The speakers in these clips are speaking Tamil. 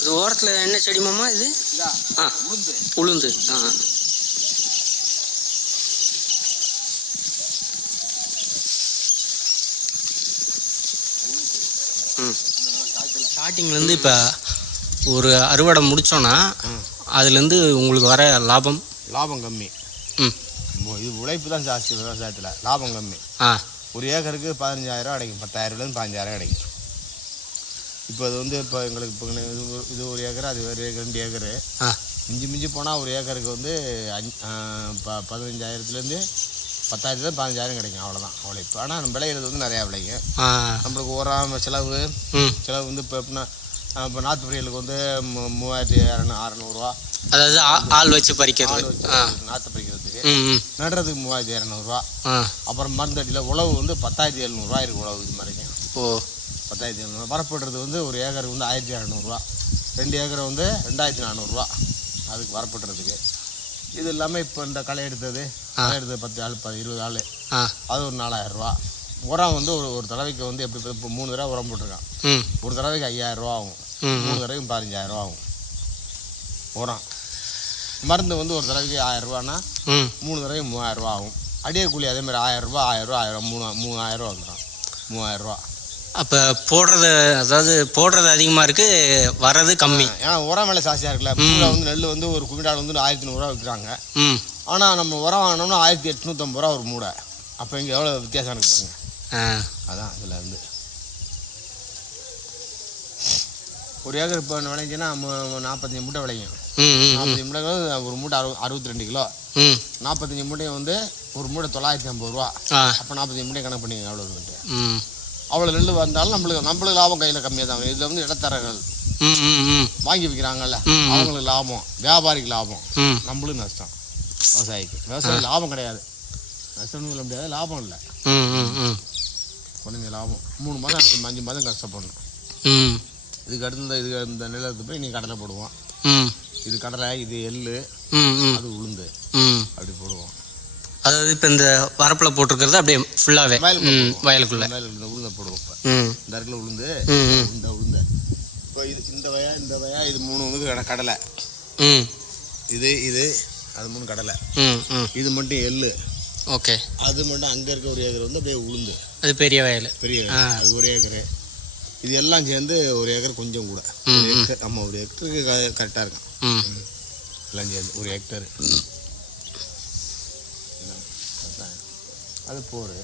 இது ஓரத்தில் என்ன செடி மாமா இது? உளுந்து. ஸ்டார்டிங்லேருந்து இப்போ ஒரு அறுவடை முடித்தோன்னா அதுலேருந்து உங்களுக்கு வர லாபம் கம்மி. இது உழைப்பு தான் ஜாஸ்தி விவசாயத்தில், லாபம் கம்மி. ஒரு ஏக்கருக்கு 15,000 கிடைக்கும், 10,000 15,000 கிடைக்கும். இப்போ அது வந்து இப்போ எங்களுக்கு இப்போ இது ஒரு ஏக்கர், அது ஒரு ஏக்கர் 2 ஏக்கரு. மிஞ்சி போனால் ஒரு ஏக்கருக்கு வந்து 15,000 10,000 15,000 கிடைக்கும், அவ்வளோதான் உழைப்பு. ஆனால் நம்ம விளையிறது வந்து நிறையா விளையும். நம்மளுக்கு ஒரு செலவு வந்து இப்போ எப்படின்னா இப்போ நாற்று பறிகளுக்கு வந்து 3,600 அதாவது ஆள் வச்சு பறிக்கிறது, நாற்று பறிக்கிறதுக்கு நடுறதுக்கு 3,200. அப்புறம் மருந்தடியில் உழவு வந்து 10,700 இருக்குது உழவு. இது மாதிரிக்கும் 10,700. வரப்படுறது வந்து ஒரு ஏக்கருக்கு வந்து 1,200. 2 ஏக்கரை வந்து 2,400 அதுக்கு வரப்படுறதுக்கு. இது இல்லாமல் இப்போ இந்த களை எடுத்தது 10 ஆள் 20 ஆள், அது ஒரு 4,000. உரம் வந்து ஒரு தடவைக்கு வந்து எப்படி இப்போ 3 தடவை உரம் போட்டிருக்கான். ஒரு தடவைக்கு 5,000 ஆகும், 3 தடவைக்கு 15,000 ஆகும் உரம். மருந்து வந்து ஒரு தடவைக்கு 1,000 3 தடவைக்கு 3,000 ஆகும். அடியே கூலி அதேமாதிரி 1,000 1000 3,000 வந்துடும், 3,000. அப்போ போடுறது அதிகமாக இருக்குது, வர்றது கம்மி. ஏன்னா உரம் விலை ஜாஸ்தியாக இருக்குல்ல. வந்து நெல் வந்து ஒரு குவிண்டால் வந்து 1,100 விற்கிறாங்க. ஆனால் நம்ம உரம் வாங்கினோம்னா 1,850 ஒரு மூடை. அப்போ இங்கே எவ்வளோ வித்தியாசம் இருக்கு பாருங்க. அதான் இதில் வந்து ஒரு ஏக்கர் இப்போ விளைஞ்சுன்னா 45 மூட்டை விளையும். 45 மூட்டை ஒரு மூட்டை 62 கிலோ. 45 மூட்டையும் வந்து ஒரு மூட்டை 950 ரூபா. அப்போ 45 மூட்டையும் கணக்கு பண்ணிங்க எவ்வளோ வந்துட்டு. அவ்வளோ நெல் வந்தாலும் நம்மளுக்கு லாபம் கையில் கம்மியாக தான். இதில் வந்து இடத்தரகர்கள் வாங்கி விற்கிறாங்கல்ல, அவங்களுக்கு லாபம், வியாபாரிக்கு லாபம், நம்மளுக்கு நஷ்டம். விவசாயி லாபம் கிடையாது, நஷ்டம்னு சொல்ல முடியாது, லாபம் இல்லை. கொஞ்சம் லாபம் 3 மாதம் 5 மாதம் கஷ்டப்படணும். இதுக்கு அடுத்து இந்த நிலத்துக்கு போய் நீ கடலை போடுவோம். இது கடலை, இது எள்ளு, அது உளுந்து, அப்படி போடுவோம். அதாவது இப்போ இந்த வரப்பில் போட்டிருக்கிறது அப்படியே ஃபுல்லாகவே வயலுக்குள்ளே உளுந்தை போடுவோம். இப்போ இந்த இடத்துல உளுந்து, இந்த உளுந்தை இப்போ இந்த வயா இது 3 வந்து கடலை, இது அது 3 கடலை, இது மட்டும் எள்ளு. ஓகே. அது மட்டும் அங்கே இருக்க ஒரு ஏக்கர் வந்து அப்படியே உளுந்து, அது பெரிய வயல், அது ஒரு ஏக்கரு. இது எல்லாம் சேர்ந்து ஒரு ஏக்கர் கொஞ்சம் கூட, நம்ம ஒரு ஹெக்டருக்கு கரெக்டாக இருக்கும். எல்லாம் சேர்ந்து ஒரு ஹெக்டரு. அது போட்டு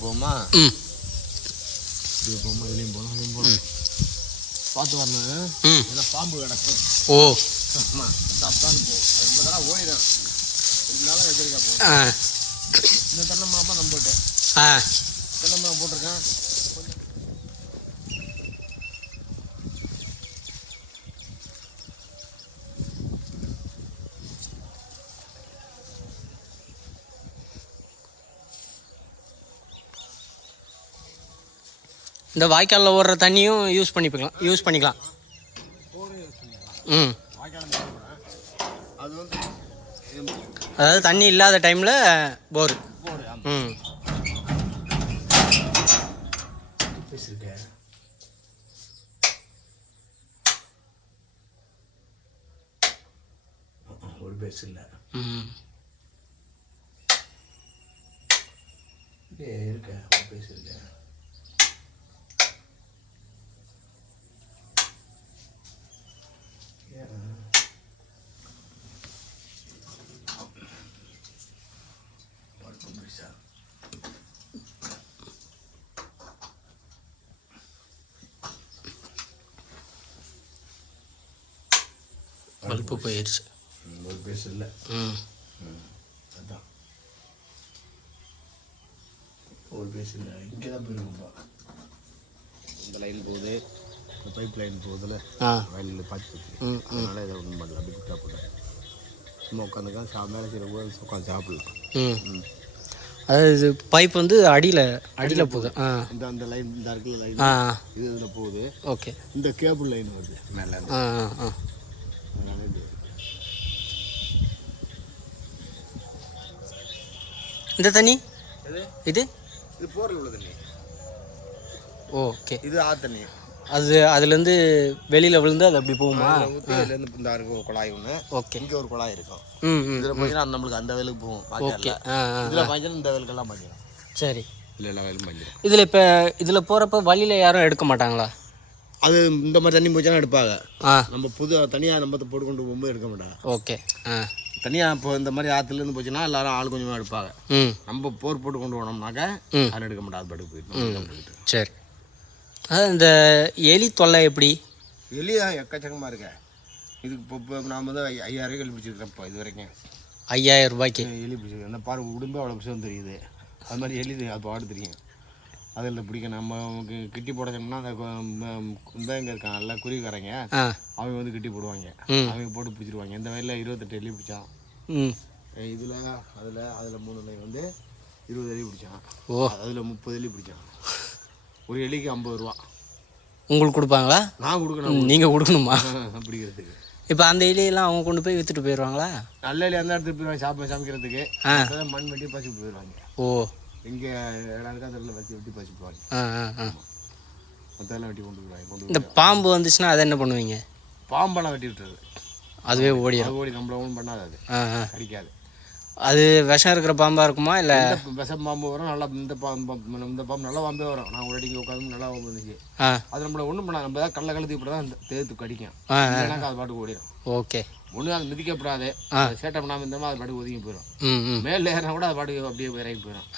போமா, இது போமா, இதுலேயும் போகணும், அதையும் போகணும், பார்த்து வரணும். ஏன்னா பாம்பு கிடக்கும். ஆமாம், தப்பான்னு போகும். அது முதல்ல ஓடிடும். இதனால எதிர்க்கா போகும். இந்த தென்னமரமாக நம்ம போட்டேன், தென்னமரம் போட்டிருக்கேன். இந்த வாய்க்காலில் ஓடுற தண்ணியும் யூஸ் பண்ணிக்கலாம். அதாவது தண்ணி இல்லாத டைமில் போர். ஒரு பேஸ் இல்லை இருக்க, ஒரு பேஸ் இல்லை. பல்ப்பு போயிடுச்சு, ஒரு பேஸ் இல்லை. அதான் ஒரு பேஸ் இல்லை, இங்கே தான் போயிருக்கும்பா. இந்த லைன் போகுது, இந்த பைப் லைன் போகுதுல வயலில் பாய்ச்சி, அதனால் இதை ஒன்றும் பண்ணல. அப்படி குட்டா போட்டேன். சும்மா உட்காந்துக்கலாம், மேலே செய்கிற உட்காந்து சாப்பிடலாம். அதாவது பைப் வந்து அடியில் போகுது. அந்த லைன் இந்த இருக்குல்ல லைன், இது இதில் போகுது. ஓகே. இந்த கேபிள் லைன் வருது மேலே. இந்த தண்ணி இது இது போரில் உள்ள தண்ணி. ஓகே. இது தண்ணி. அதுலேருந்து வெளியில் விழுந்து அது அப்படி போகுமா? இதுலேருந்து இந்த இருக்கு ஒரு குழாய் ஒன்று. ஓகே. இங்கே ஒரு குழாய் இருக்கும். இதில் பார்த்தீங்கன்னா நம்மளுக்கு அந்த வேலுக்கு போகும். ஓகே. இதில் பார்த்தீங்கன்னா இந்த வேலுக்கெல்லாம் பார்த்தீங்கன்னா சரி. இல்லை எல்லா வேலும் பண்ணிடும். இதில் போகிறப்ப வழியில் யாரும் எடுக்க மாட்டாங்களா? அது இந்த மாதிரி தண்ணி போச்சுன்னா எடுப்பாங்க. நம்ம தனியாக நம்ம போட்டு கொண்டு போகும்போது எடுக்க மாட்டாங்க. ஓகே. தனியாக இப்போ இந்த மாதிரி ஆற்றுலேருந்து போச்சுன்னா எல்லாரும் ஆள் கொஞ்சமாக எடுப்பாங்க. நம்ம போர் போட்டு கொண்டு போனோம்னாக்கா அதை எடுக்க மாட்டாங்க. அது படுக்கு போயிட்டு. சரி. இந்த எலி தொல்லை எப்படி? எலி எக்கச்சக்கமாக இருக்க. இதுக்கு இப்போ நான் வந்து 5000 எலி பிடிச்சிருக்கேன். இப்போ இது வரைக்கும் 5000 ரூபாய்க்கு எலி பிடிச்சிருக்கேன். அந்த பாரு உடம்பு அவ்வளோ விஷயம் தெரியுது. அது மாதிரி எலி அது பாடு தெரியும். அதில் பிடிக்க நம்ம கிட்டி போட சொன்னோம்னா அந்த இங்கே இருக்கான் நல்லா குருவிக்காரங்க, அவங்க வந்து கிட்டி போடுவாங்க. அவங்க போட்டு பிடிச்சிருவாங்க. இந்த வயலில் 28 எலி பிடிச்சான். இதில் அதில் 3 லைன் வந்து 20 எலி பிடிச்சான். அதில் 30 எலி பிடிச்சான். ஒரு எலிக்கு 50 ரூபா. உங்களுக்கு கொடுப்பாங்களா? நான் கொடுக்கணும். நீங்கள் கொடுக்கணுமா பிடிக்கிறதுக்கு? இப்போ அந்த எலியெல்லாம் அவங்க கொண்டு போய் விற்றுட்டு போயிடுவாங்களா? நல்ல எலி அந்த இடத்துக்கு போயிடுவாங்க சமைக்கிறதுக்கு. மண் வெட்டி பசி போயிடுவாங்க. இங்கே இடம் இருக்கா அதில் வெட்டி பசி போவாங்க. மற்றெல்லாம் வெட்டி கொண்டு போயிடுவாங்க. இந்த பாம்பு வந்துச்சுன்னா அதை என்ன பண்ணுவீங்க? பாம்பெல்லாம் வெட்டி விட்டுறது. அதுவே ஓடி நம்மள ஒன்றும் பண்ணாது. அது அடிக்காது. அது விஷம் இருக்கிற பாம்பாக இருக்குமா? இல்லை விஷம் பாம்பு வரும். நல்லா இந்த பாம்பு நல்லா பாம்பே வரும். நான் ஒரு அடிக்கு உட்காந்து நல்லா பாம்பு வந்துச்சு. அது நம்மளை ஒன்றும் பண்ணாது. நம்ம தான் கள்ளி இப்படி தான் தேர்த்து கடிக்கும். எனக்கு அது பாட்டுக்கு ஓடிடும். ஓகே. ஒன்றும் அது மிதிக்கப்படாது. சேட்டை பண்ணாமல் இருந்தோம்னா அது பாட்டுக்கு ஒதுங்கி போயிடும். மேலே ஏறினா கூட அது பாட்டுக்கு அப்படியே இறங்கி போயிடும்.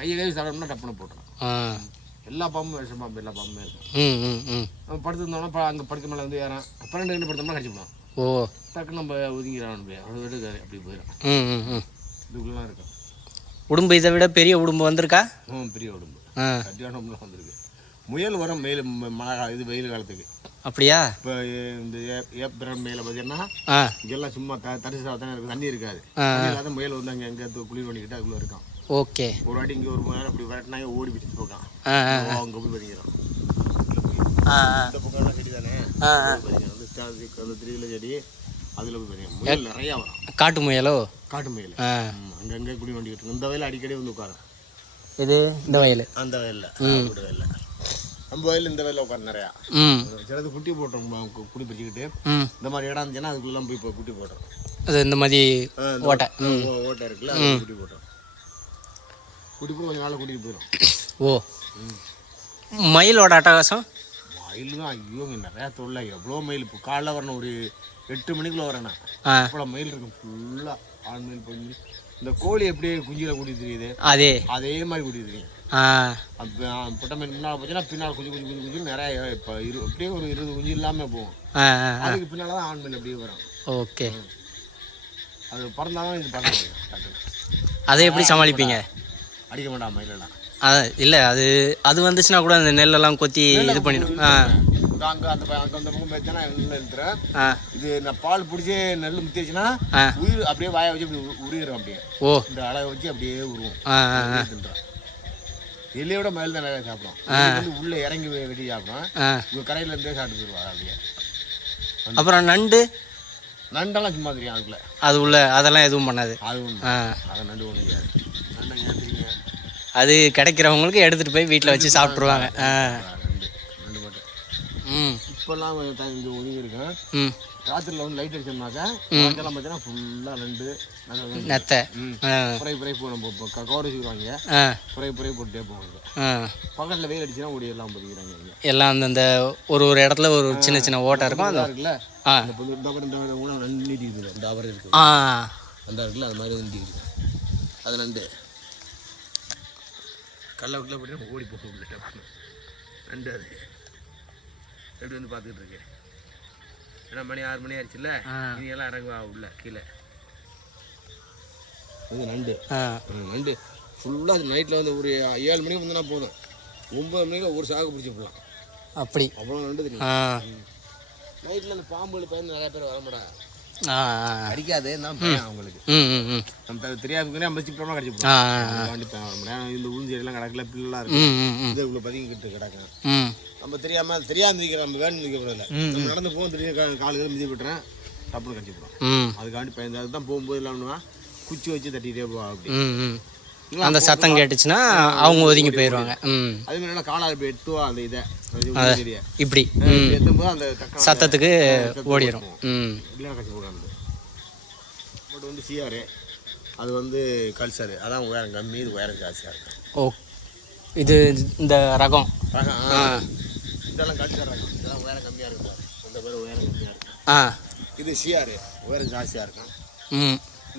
கையை சாப்பிட்டோம்னா டப்புன்னு போட்டுரும். எல்லா பாம்பும் விஷம் பாம்பு எல்லா பாம்புமே இருக்கும். நம்ம படுத்துருந்தோம்னா அங்கே படுக்க மேலே வந்து ஏறான். 12 கண்டு படுத்தோம்னா கடிச்சு போடும். டக்குன்னு நம்ம ஒதுங்கிறான். அவ்வளோ எடுக்காது. அப்படி போயிடும். இதுக்குலாம் இருக்கும். உடம்பு இதை விட பெரிய உடம்பு வந்திருக்கா? பெரிய உடம்பு கட்டியான உடம்புலாம் வந்திருக்கு. முயல் வரும் இது வெயில் காலத்துக்கு. அப்படியா? இப்போ இந்த ஏப்ரல் மேல பார்த்தீங்கன்னா இங்கெல்லாம் சும்மா தரிசு தானே இருக்குது. தண்ணி இருக்காது. இல்லாத முயல் வந்து அங்கே எங்கே குளிர் பண்ணிக்கிட்டு அதுக்குள்ளே இருக்கான். ஓகே. ஒரு வாட்டி இங்கே ஒரு முயல் அப்படி விரட்டினாங்க ஓடி பிடிச்சிட்டு போக்கான். அங்கே போய் பதிக்கிறோம். இந்த பக்கம் செடி தானே அந்த திரியில செடி அதில் போய் பதிக்கிறோம். முயல் நிறையா வரும். காட்டு முயலோ? காட்டு முயல் அங்கங்கே குடி வண்டிக்கிட்டு இருக்கு. இந்த வயலில் அடிக்கடி வந்து உட்காரும். இது இந்த வயல்? அந்த வயலில் வயலில் நம்ம வயலில் இந்த வயலில் உட்காரு நிறையா. சிலது குட்டி போட்டோம். குடி பிடிச்சிக்கிட்டு இந்த மாதிரி இடம் இருந்துச்சுன்னா அதுக்குள்ளே போய் இப்போ குட்டி போட்டோம். அது இந்த மாதிரி ஓட்டை இருக்குல்ல, அது குட்டி போட்டோம். குட்டி போட்டு கொஞ்சம் நாளில் கூட்டிகிட்டு போயிடும். மயிலோட அட்டகாசம்? மயில் தான் ஐயோ நிறையா தொல்லை. எவ்வளோ மயில். இப்போ காலைல வரணும். ஒரு 8 மணிக்குள்ளே வரேண்ணா. அவ்வளோ மயில் இருக்கும். ஃபுல்லாக ஆண் மயில் பண்ணி இந்த கோழி எப்படியே குஞ்சியில் கூட்டி தெரியுது அதே மாதிரி கூட்டி தெரியும். புட்ட மயில் முன்னால் போச்சுன்னா பின்னால் குஞ்சு நிறைய இப்போ அப்படியே ஒரு 20 குஞ்சு இல்லாமல் போகும். அதுக்கு பின்னால் தான் ஆண் மயில் அப்படியே வரும். ஓகே. அது பறந்தாலும் இது பார்க்க முடியும். அதை எப்படி சமாளிப்பீங்க? அடிக்க வேண்டாம் மயிலெல்லாம். இல்லை அது வந்துச்சுன்னா கூட அந்த நெல்லெல்லாம் கொத்தி இது பண்ணிடும். அங்கே அந்த பக்கம் போயிடுச்சுன்னா நெல் எழுத்துறேன். இது நான் பால் பிடிச்சி நெல் முத்திடுச்சுன்னா உயிர் அப்படியே வாயை வச்சு அப்படி உரியிடும். அப்படியே இந்த அளவை வச்சு அப்படியே உருவோம். எல்லையோட மயில் தான் நிறையா சாப்பிடும். உள்ளே இறங்கி வெட்டி சாப்பிடும். இங்கே கரையில இருந்தே சாப்பிட்டு போயிடுவாங்க அப்படியே. அப்புறம் நண்டெல்லாம் சும்மா தெரியும். அதுக்குள்ள அது உள்ள அதெல்லாம் எதுவும் பண்ணாது. அது அதை நண்டு ஒன்று முடியாது. அது கிடைக்கிறவங்களுக்கு எடுத்துகிட்டு போய் வீட்டில் வச்சு சாப்பிட்ருவாங்க. நண்டு மட்டும் இப்போல்லாம் இங்கே ஒதுங்கி இருக்கேன். ராத்திரியில் வந்து லைட் அடிச்சோம்னாக்கா அதெல்லாம் பார்த்தீங்கன்னா ஃபுல்லாக நண்டு நெத்தை புரை போகணும். கவர் வச்சுக்கிறாங்க. புரை போட்டுட்டே போவாங்க. பக்கத்தில் வெயில் அடிச்சுன்னா ஓடி எல்லாம் போதிக்கிறாங்க. எல்லாம் அந்த ஒரு இடத்துல ஒரு சின்ன சின்ன ஓட்டை இருக்கும். அந்த இருக்குல்ல நண்டு நீட்டிக்குது. இந்த அவர் இருக்கு அந்த இருக்குல்ல அது மாதிரி வந்து நீட்டிக்குது. அது நண்டு கல்லை விட்டுல போட்டு ஓடி போட்டு நண்டு அது எப்படி வந்து பார்த்துக்கிட்டு இருக்கேன். ஏன்னா மணி 6 மணி ஆயிடுச்சுல்ல. நீங்கெல்லாம் இறங்குவா உள்ள கீழே. அது நண்டு ஃபுல்லாக அது நைட்டில் வந்து ஒரு 7 மணிக்கு வந்தோன்னா போதும். 9 மணிக்கு ஒரு சாகு பிடிச்சி போடலாம். அப்படி அவ்வளோ நண்டு தெரியும். நைட்டில் அந்த பாம்புகள் பயந்து நிறையா பேர் வரமாட்டா. கடிக்காது தான் பயம் அவங்களுக்கு. நம்ம தெரியாதுக்குன்னே நம்ம சிப்பமாக கடிச்சு போடுவோம். இந்த உளுந்து எல்லாம் கிடக்கல பிள்ளைலாம் இருக்கு, இதை இவ்வளோ பதுங்கிக்கிட்டு கிடக்கும். நம்ம தெரியாமல் நிற்கிறோம், நம்ம வேணும் நிற்கிறதில்ல. நம்ம நடந்து போவோம், திடீர்னு காலுக்கு மிதி விட்டுறேன், டப்புன்னு கடிச்சு போடுறோம். அதுக்காண்டி பயந்து அதுதான் போகும்போது எல்லாம் குச்சி வச்சு தட்டிகிட்டே போவோம். அப்படி அந்த சத்தம் கேட்டுச்சுன்னா அவங்க ஒதுங்கி போயிடுவாங்க. அதே மாதிரி காலால் போய் எட்டுவா அந்த இதை இப்படி எத்தும்போது அந்த சத்தத்துக்கு ஓடிடும். இல்லைன்னா கட்சி போடுறாங்க. பட் வந்து சிஆர் அது வந்து கல்சரு, அதான் உயரம் கம்மி, இது உயரம் ஜாஸ்தியாக இருக்கும். ஓ, இது இந்த ரகம் இதெல்லாம் கல்சர் ரகம், இதெல்லாம் உயரம் கம்மியாக இருக்கும். அந்த பேர் உயரம் கம்மியாக இருக்கும். இது சிஆர் உயரம் ஜாஸ்தியாக இருக்கும்.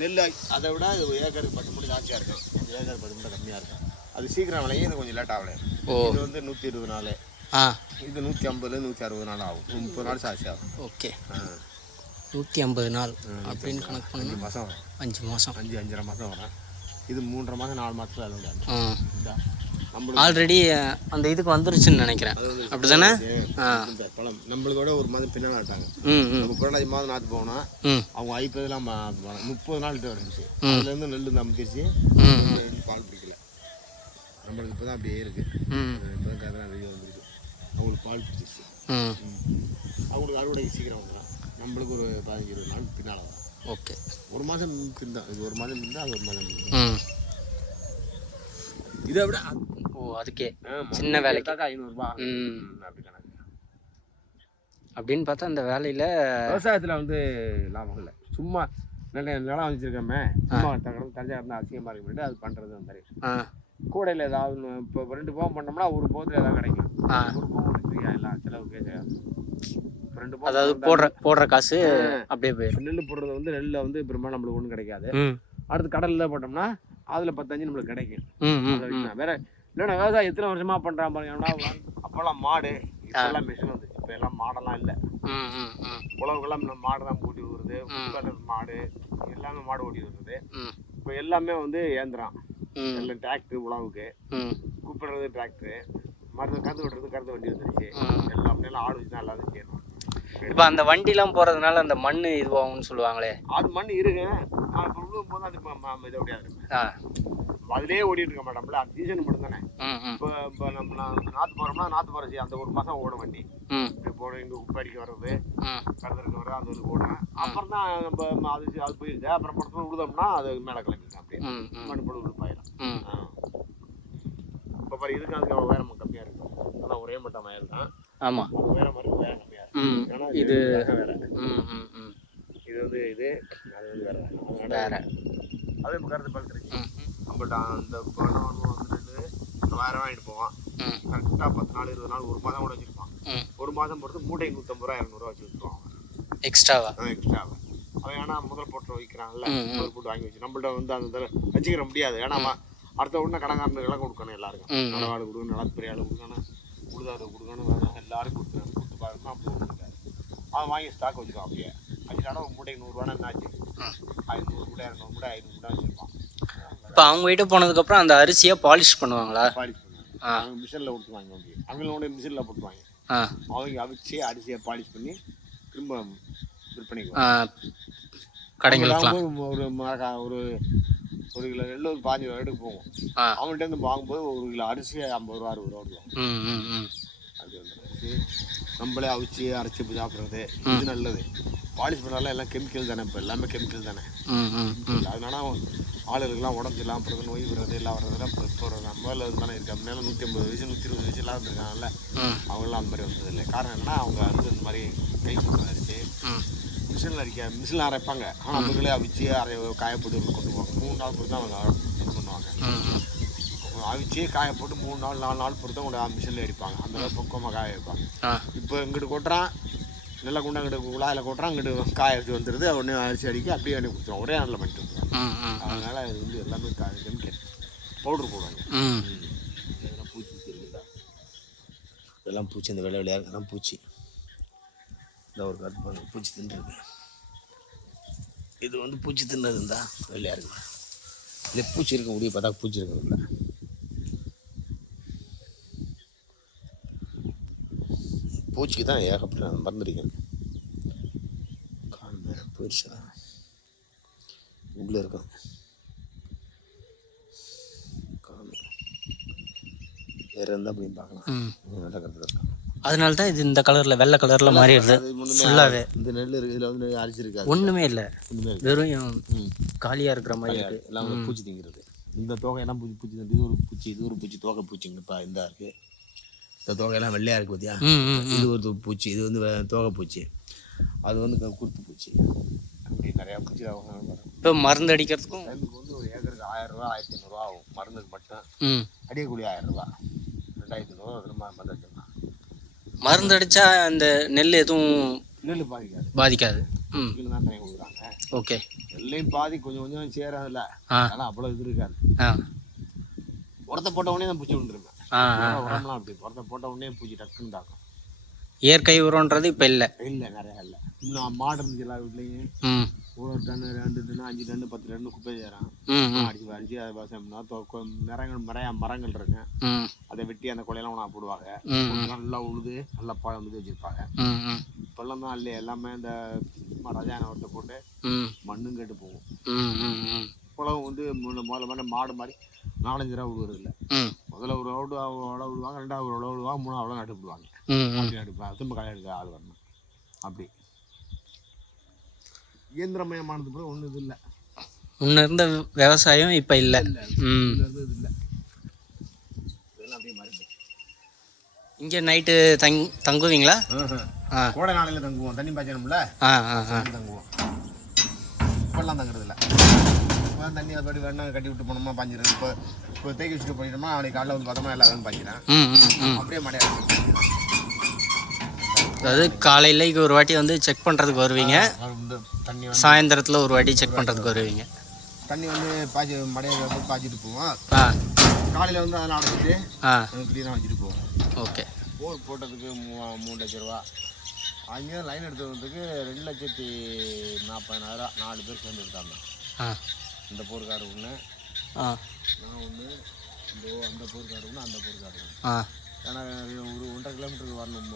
நெல் அதை விட ஏக்கருக்கு 10 மூட்டை ஜாஸ்தியாக இருக்கும், ஏக்கருக்கு 10 மூட்டை கம்மியாக இருக்கும். அது சீக்கிரம் விளையும், இது கொஞ்சம் லேட்டாக விளையும். இது வந்து 120 நாள், இது 150 160 நாள் ஆகும், 30 நாள் ஜாஸ்தி ஆகும். ஓகே, 150 நாள் அப்படின்னு கணக்கு பண்ணி 5 மாதம் வரும். 5 மாதம் 5-5.5 மாதம் வரும். இது 3.5 மாதம் 4 மாதத்தில் விளையாடு. ஆல்ரெடி அந்த இதுக்கு வந்துருச்சுன்னு நினைக்கிறேன், அப்படி தானே? பழம் நம்மளுக்கோட ஒரு மாதம் பின்னால் ஆட்டாங்க. நம்ம புரட்டாதி மாதம் நாற்று போனோம், அவங்க ஐப்பதெல்லாம் 30 நாள் வந்துச்சு. அதுலேருந்து நெல் நம்பிச்சு பால் பிடிக்கல. நம்மளுக்கு இப்போ தான் அப்படியே இருக்குது, இப்போ தான் கதெல்லாம் வெளியே வந்துருக்கு. அவங்களுக்கு பால் பிடிச்சிச்சு, அவங்களுக்கு அறுவடைக்கு சீக்கிரம் வந்துடும். நம்மளுக்கு ஒரு 15-20 நாள் பின்னால் வரும். ஓகே, ஒரு மாதம் பின்தான், இது ஒரு மாதம் பின்தான், அது ஒரு மாதம் பின்தான். இதை விட அதுக்கே சின்ன வேலைக்கு 500 அப்படி கணக்கு. அப்படின்னு பார்த்தா அந்த வேலையில் விவசாயத்தில் வந்து லாபம் இல்லை. சும்மா நிலம் வச்சுருக்கோமே, சும்மா தஞ்சாக இருந்தால் அசிங்கமாக இருக்க முடியாது, அது பண்ணுறது அந்த மாதிரி. கூடையில் ஏதாவது இப்போ 2 போகம் பண்ணோம்னா ஒரு போகத்தில் ஏதாவது கிடைக்கும். ஒரு போகம் ஃப்ரீயாக எல்லாம் செலவுக்கே செய்யாது. 2 போகம் அதாவது போடுற காசு அப்படியே போயிடும். நெல் போடுறது வந்து நெல்லில் வந்து பெரும்பாலும் நம்மளுக்கு ஒன்றும் கிடைக்காது. அடுத்து கடலில் போட்டோம்னா அதில் 10-5 நம்மளுக்கு கிடைக்கும். வேற இல்லைன்னா விவசாயம் எத்தனை வருஷமா பண்ணுறான் பாருங்க. அப்போல்லாம் மாடு, இப்போல்லாம் மிஷின் வந்துச்சு. இப்போ எல்லாம் மாடெல்லாம் இல்லை. உழவுக்கெல்லாம் மாடு தான் ஓட்டி வருது, மாடு எல்லாமே மாடு ஓட்டி வருது. இப்போ எல்லாமே வந்து இயந்திரம், எல்லாம் டிராக்டர் உழவுக்கு, கூப்பிடுறது டிராக்டரு, மருந்து கருது விட்டுறது கருது வண்டி வந்துருச்சு. எல்லாம் ஆடு வச்சு தான் எல்லாத்தையும் செய்யணும். இப்போ அந்த வண்டிலாம் போகிறதுனால அந்த மண் இதுவாகும்னு சொல்லுவாங்களே, அது மண் இருக்கு. போது அது இதை முடியாது, அதுலேயே ஓடிட்டு இருக்க மாட்டோம்ல, அது சீசன் மட்டும் தானே. இப்போ நம்ம நாற்று போகிறோம்னா நாற்று போகிற அந்த ஒரு மாதம் ஓடும் வண்டி. இப்போ இங்கே உப்பு அடிக்க வர்றது, கடத்தலுக்கு வர்றது, அந்த ஒரு ஓடும். அப்புறம் தான் நம்ம அது போயிடுது. அப்புறம் படத்தில் விடுதோம்னா அது மேலே கிளம்பிடும், அப்படியே மண் பொழுது உழுப்பாயிடும். இப்போ பாரு, இதுக்கு அதுக்கு உயரம் கம்மியாக இருக்கும். அதான் ஒரே மட்டும் வயல் தான். ஆமாம், உயரம் வரைக்கும் உயரம் கம்மியாக இருக்கும். ஏன்னா இது வேற, இது வந்து இது, அது வந்து வேற. அது இப்போ கருத்து பழுத்துருச்சு. நம்மள்ட்ட அந்த பணம் வந்துட்டு 1000 வாங்கிட்டு போவான். கரெக்டாக 10 நாள் 20 நாள், ஒரு மாதம் கூட வச்சுருப்பான். ஒரு மாதம் பொறுத்து மூட்டை 150 ரூபா 200 வச்சு விற்றுருவாங்க எக்ஸ்ட்ராவா. அவன் ஏன்னா முதல் போட்டு வைக்கிறான்ல, முதல் போட்டு வாங்கி வச்சு நம்மள்ட்ட வந்து அந்த வச்சுக்கிற முடியாது. ஏன்னா அடுத்த உடனே கடங்காரனுக்கெல்லாம் கொடுக்கணும், எல்லாருக்கும் நடவாடு கொடுக்கணும், நிலப்பெரிய ஆள் கொடுக்கணும், உழுதாடு கொடுக்கணும், எல்லாருக்கும் கொடுத்து பாருன்னா அப்போ கொடுக்காது. அவன் வாங்கி ஸ்டாக் வச்சுருவான். அப்படியே வச்சுட்டானா ஒரு மூட்டை 100 ரூபான்னு என்னாச்சு, 500 மூட்டை 200 மூட்டை 500 மூட்டை வச்சுருப்பான். இப்போ அவங்க கிட்ட போனதுக்கப்புறம் அந்த அரிசியை பாலிஷ் பண்ணுவாங்களா? பாலிஷ் பண்ணுவாங்க. அவங்க மிஷினில் கொடுத்துருவாங்க, அவங்களோட மிஷினில் போட்டுருவாங்க. அவங்க அவிச்சு அரிசியை பாலிஷ் பண்ணி திரும்ப விற்பனைக்கு கடைங்களுக்கு ஒரு ஒரு கிலோ நெல் ஒரு 15 ரூபாய்க்கு போகும். அவங்கள்ட்ட இருந்து வாங்கும்போது ஒரு கிலோ அரிசி 50 ரூபா 60 ரூபா கொடுக்கும். அது வந்து நம்மளே அவிச்சு அரைச்சி சாப்பிட்றது இது நல்லது. பாலிஷ் பண்ணாலும் எல்லாம் கெமிக்கல் தானே, இப்போ எல்லாமே கெமிக்கல் தானே. அதனால ஆளுகளுக்கெல்லாம் உடம்புலாம் அப்புறம் நோய் வர்றது எல்லாம் வர்றதுலாம் இப்போ நம்மள தானே இருக்கு. அப்படின்னால 150 வயசு 120 வயசு எல்லாம் வந்துருக்காங்கல்ல, அவங்களாம் அந்த மாதிரி வந்தது இல்லை. காரணம் என்னன்னா அவங்க வந்து இந்த மாதிரி கை போட்டு அரிச்சு மிஷினில் அரைப்பாங்க. ஆனால் அவங்களே அவிச்சு காயப்போட்டு கொண்டு போவாங்க. 3 நாள் பொறுத்து தான் அவங்க இது பண்ணுவாங்க. அவிச்சு காயப்போட்டு 3 நாள் 4 நாள் பொறுத்து அவங்க மிஷினில் அடிப்பாங்க. அந்த அளவுக்கு பக்குவமாக காய வைப்பாங்க. இப்போ இங்கிட்டு கொட்டுறான், நல்லா குண்டா இங்கிட்டு குழாயில் கொட்டுறான், இங்கிட்டு காய வச்சு வந்துடுது, உடனே அரிசி அடிக்க அப்படியே அனுப்பி கொடுத்துருவோம். ஒரே நாளில் பண்ணிட்டு வந்துடுவாங்க. அதனால் இது வந்து எல்லாமே கெமிக்கல் பவுடர் போடுவாங்க. இதெல்லாம் பூச்சி இருக்குதா, இதெல்லாம் பூச்சி, இந்த வெள்ளையாக இருக்குதான் பூச்சி. இந்த ஒரு கருத்து பூச்சி தின்னுருக்கு. இது வந்து பூச்சி தின்னது இருந்தா வெள்ளையாக இருக்கு. இல்லை பூச்சி இருக்க முடியும், பார்த்தா பூச்சி இருக்கிறதுல பூச்சிக்கு தான் ஏகப்பட்ட நான் மறந்துருக்கேன். போயிடுச்சா உள்ளே இருக்கான் வேறு இருந்தால் அப்படின்னு பார்க்கலாம். நல்ல கருத்தில் இருக்கான். அதனால தான் இது இந்த கலரில் வெள்ளை கலரில் மாறிடுது ஃபுல்லாகவே. இந்த நெல் இருக்குது, இதில் வந்து அரிச்சிருக்காது, ஒன்றுமே இல்லை, ஒன்றுமே வெறும் காலியாக இருக்கிற மாதிரி இருக்குது. எல்லாம் வந்து பூச்சி திங்கிறது. இந்த தொகையெல்லாம் பூச்சி இது ஒரு பூச்சி, இது ஒரு பூச்சி, தோகை பூச்சிங்கப்பா இந்த இருக்குது. இந்த தொகையெல்லாம் வெள்ளையாக இருக்குது பார்த்தியா, இது ஒரு பூச்சி, இது வந்து தோகை பூச்சி, அது வந்து குருத்து பூச்சி, அப்படி நிறையா பூச்சி. இப்போ மருந்து அடிக்கிறதுக்கும் டைமுக்கு வந்து ஒரு ஏக்கருக்கு 1000 ரூபா 1500 ரூபா ஆகும் மருந்துக்கு மட்டும். அடிக்கக்கூடிய 1000 ரூபா 2500 ரூபா மருந்து அடிச்சிடலாம். மருந்து அடித்தா அந்த நெல் எதுவும் நெல் பாதிக்காது. கீழே தான் தண்ணி கொடுக்குறாங்க. ஓகே, நெல்லையும் பாதி கொஞ்சம் கொஞ்சம் சேராதுல்ல, ஆனால் அவ்வளோ இது இருக்காது. உரத்தை போட்ட உடனே தான் பூச்சி விழுந்துருமே. உரம்லாம் அப்படி உரத்தை போட்ட உடனே பூச்சி டக்குன்னு தாக்கும். இயற்கை உரம்ன்றது இப்போ இல்லை, நிறையா இல்லை. இன்னும் மாடு இருந்துச்சு எல்லா வீட்லேயும். ஒரு டன்னு 2 டன்னு 5 டன்னு 10 டன்னு குப்பை சேரான். அடிச்சு அதை விவசாயம் பண்ணால் மரங்கள் இருக்கு, அதை வெட்டி அந்த கொலையெல்லாம் ஒன்றா போடுவாங்க. நல்லா உழுது நல்லா பழம் வந்து வச்சிருப்பாங்க. இப்பெல்லாம் தான் இல்லை, எல்லாமே இந்த ரசாயன உரத்தை போட்டு மண்ணும் கெட்டு போகும். இப்பெல்லாம் வந்து முதல்ல மாடு மாதிரி 4-5 தடவை விடுவது இல்லை. முதல்ல ஒரு அவ்வளோ விடுவாங்க, 2வது ஒரு விடுவாங்க, 3வது அவ்வளோ நட்டு விடுவாங்க. நட்டுப்பாங்க, திரும்ப களை எடுக்க ஆள் வரணும். அப்படி இயந்திரமயமானது கூட ஒன்றும் இது இல்லை. முன்ன இருந்த விவசாயம் இப்போ இல்லை. இது இல்லை, இதெல்லாம் அப்படியே மாறிடுது. இங்கே நைட்டு தங்குவீங்களா? கோடை நாளையில் தங்குவோம், தண்ணி பாய்ச்சணும்ல, தங்குவோம். இப்பெல்லாம் தங்குறது இல்லை. இப்போ தண்ணி அதை படி வேணா கட்டி விட்டு போனோமா பாஞ்சிடும். இப்போ தேக்கி வச்சுட்டு போயிட்டோமா, அவனுக்கு காலையில் வந்து பார்த்தோமா எல்லா வேணும் பாய்ச்சிடேன். அப்படியே மடையாது. அதாவது காலையில் ஒரு வாட்டி வந்து செக் பண்ணுறதுக்கு வருவீங்க, தண்ணி சாயந்தரத்தில் ஒரு வாட்டி செக் பண்ணுறதுக்கு வருவீங்க. தண்ணி வந்து மடையை வந்து பாய்ச்சிட்டு போவோம். காலையில் வந்து அதெல்லாம் அடைச்சிட்டு க்ளீனாக வச்சுட்டு போவோம். ஓகே. போர் போட்டதுக்கு 3 லட்ச ரூபா. அங்கே லைன் எடுத்துக்கிறதுக்கு 2,40,000 4 பேர் சேர்ந்து எடுத்தாங்க. இந்த போர்க்காடு ஒன்று, நான் ஒன்று, அந்த போர்க்காடு ஒன்று, அந்த போர்க்காடு ஒன்று. ஏன்னா ஒரு 1.5 கிலோமீட்டருக்கு வரணும்,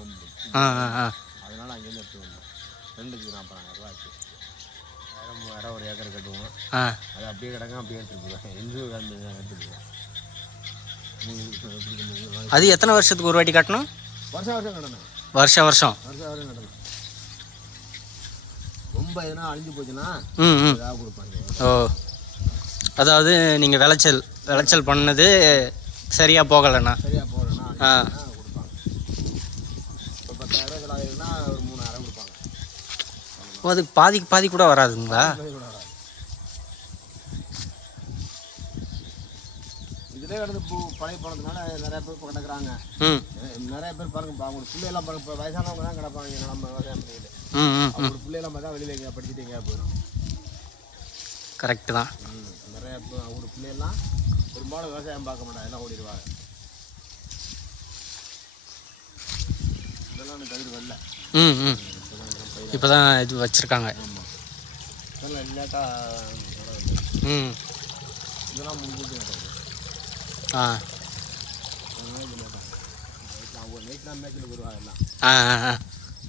அதனால் அங்கேருந்து எடுத்து வந்தோம். 2,40,000 ரூபா ஆச்சு. 3,000 ஒரு ஏக்கர் கட்டுவோம். அது அப்படியே கிடக்கும், அப்படியே எடுத்துட்டு போவேன். எங்கேயும் அந்த எடுத்துட்டு அது எத்தனை வருஷத்துக்கு ஒரு வாட்டி கட்டணும்? வருஷம் கட்டணும். வருஷம் கட்டணும். ரொம்ப எதுனா அழிஞ்சு போச்சுன்னா ஏதாவது கொடுப்பாங்க. ஓ, அதாவது நீங்கள் விளைச்சல் பண்ணது சரியாக போகலைண்ணா கொடுப்பாங்க. இப்போ 10,000 செலவாயிருக்குன்னா ஒரு 3,000 கொடுப்பாங்க. அதுக்கு பாதி கூட வராதுங்களா? இதிலே கடந்து பழைய போனதுனால நிறைய பேர் இப்போ கிடக்குறாங்க. நிறைய பேர் பாருங்க, அவங்க பிள்ளையெல்லாம் பாருங்க, இப்போ வயசானவங்க தான் கிடப்பாங்க. நம்ம விவசாயம் பண்ணிக்கிட்டு அவங்க பிள்ளையெல்லாம் பார்த்தா வெளியில் எங்கேயா படிச்சுட்டு எங்கேயா போயிடும். கரெக்டு தான். நிறைய அவங்க பிள்ளையெல்லாம் பெரும்பாலும் விவசாயம் பார்க்க மாட்டாங்க, எல்லாம் ஓடிடுவாங்க. இதெல்லாம் எனக்கு கதிர் வரல. இப்போ தான் இது வச்சுருக்காங்க. ஆமாம், இதெல்லாம் லேட்டாக இதெல்லாம் முடிஞ்சுட்டு நடக்குது. நைட்லாம் மேய்ச்சலுக்கு வருவாங்க எல்லாம்.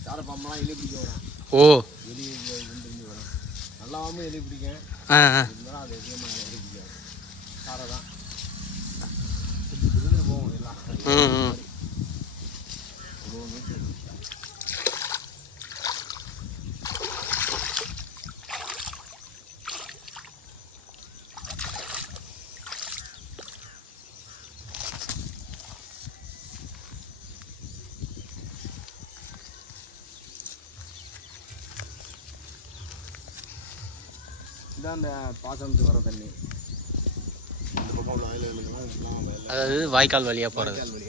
சாரப்பாம்பெல்லாம் எலி பிடிக்க வரும். ஓ, எலி இருந்து வரும். நல்லாவும் எலி பிடிக்கும், இருந்தாலும் அது அதிகமாக எலி பிடிக்காது. சாரை தான் போகும் எல்லாம். இதான் அந்த பாசனத்துக்கு வர தண்ணி. இந்த பக்கம் வயல், அதாவது வாய்க்கால் வழியாக போகிறது. வழி